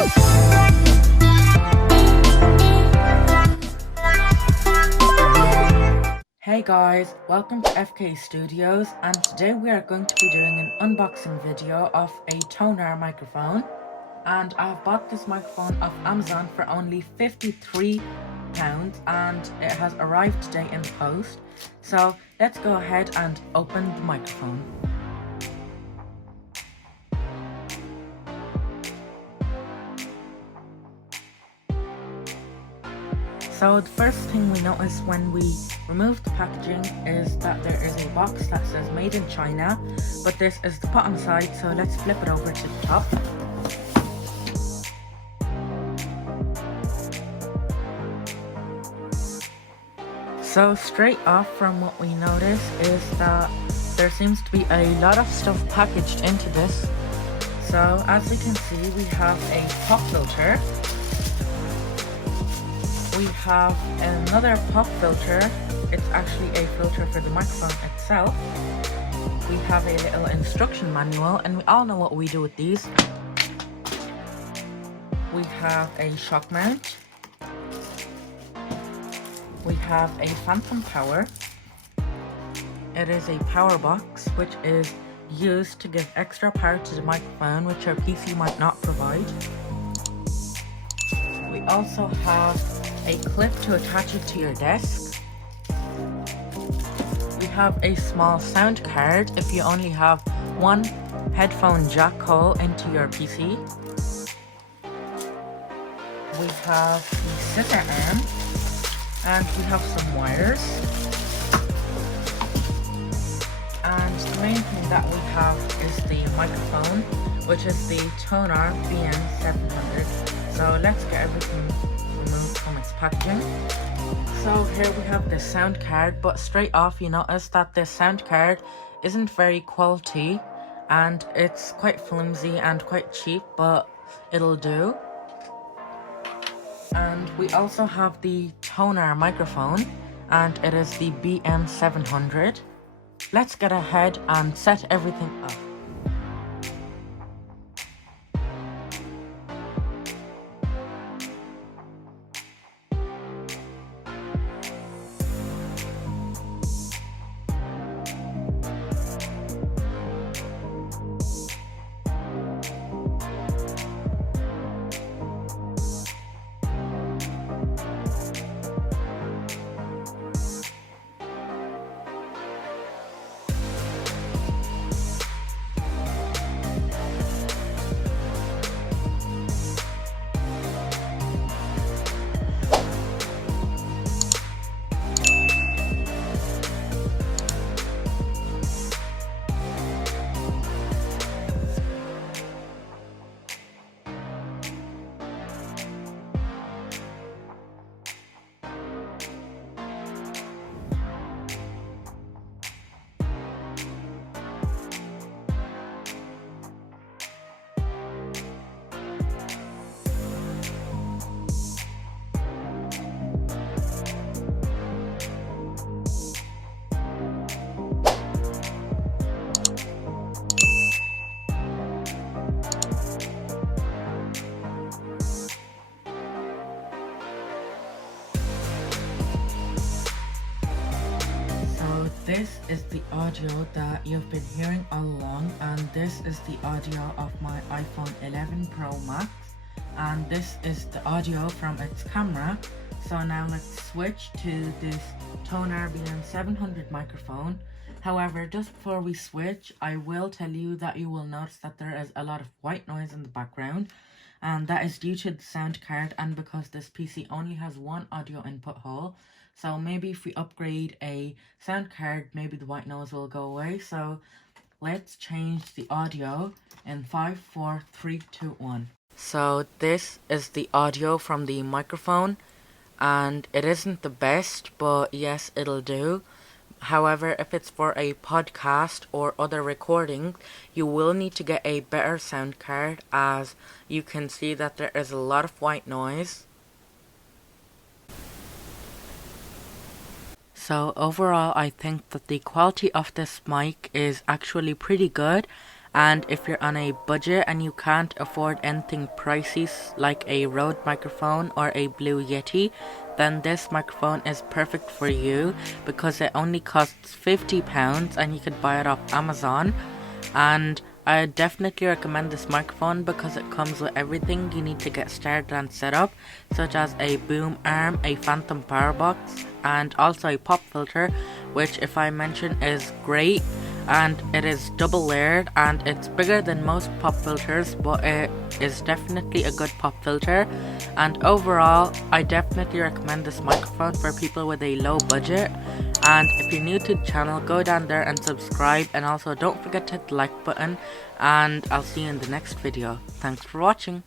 Hey guys, welcome to FK Studios, and today we are going to be doing an unboxing video of a Tonor microphone. And I've bought this microphone off Amazon for only £53 and it has arrived today in the post. So let's go ahead and open the microphone. So the first thing we notice when we remove the packaging is that there is a box that says made in China, but this is the bottom side, so let's flip it over to the top. So straight off from what we notice is that there seems to be a lot of stuff packaged into this. So as we can see, we have a pop filter. We have another pop filter. It's actually a filter for the microphone itself. We have a little instruction manual, and we all know what we do with these. We have a shock mount. We have a phantom power. It is a power box which is used to give extra power to the microphone, which your PC might not provide. We also have a clip to attach it to your desk. We have a small sound card if you only have one headphone jack hole into your PC. We have the scissor arm, and we have some wires. And the main thing that we have is the microphone, which is the Tonor BM700. So let's get everything removed from its packaging. So here we have the sound card, but straight off you notice that this sound card isn't very quality and it's quite flimsy and quite cheap, but it'll do. And we also have the Tonor microphone, and it is the BM700. Let's get ahead and set everything up. This is the audio that you've been hearing all along, and this is the audio of my iPhone 11 Pro Max, and this is the audio from its camera. So now let's switch to this Tonor BM700 microphone. However, just before we switch, I will tell you that you will notice that there is a lot of white noise in the background, and that is due to the sound card and because this PC only has one audio input hole. So maybe if we upgrade a sound card, maybe the white noise will go away. So let's change the audio in 5, 4, 3, 2, 1. So this is the audio from the microphone, and it isn't the best, but yes, it'll do. However, if it's for a podcast or other recording, you will need to get a better sound card, as you can see that there is a lot of white noise. So overall, I think that the quality of this mic is actually pretty good, And if you're on a budget and you can't afford anything pricey like a Rode microphone or a Blue Yeti, then this microphone is perfect for you because it only costs £50 and you could buy it off Amazon. And I definitely recommend this microphone because it comes with everything you need to get started and set up, such as a boom arm, a phantom power box, and also a pop filter, which if I mention is great. And it is double layered and it's bigger than most pop filters, but it is definitely a good pop filter. And overall, I definitely recommend this microphone for people with a low budget. And if you're new to the channel, go down there and subscribe, and also don't forget to hit the like button, and I'll see you in the next video. Thanks for watching.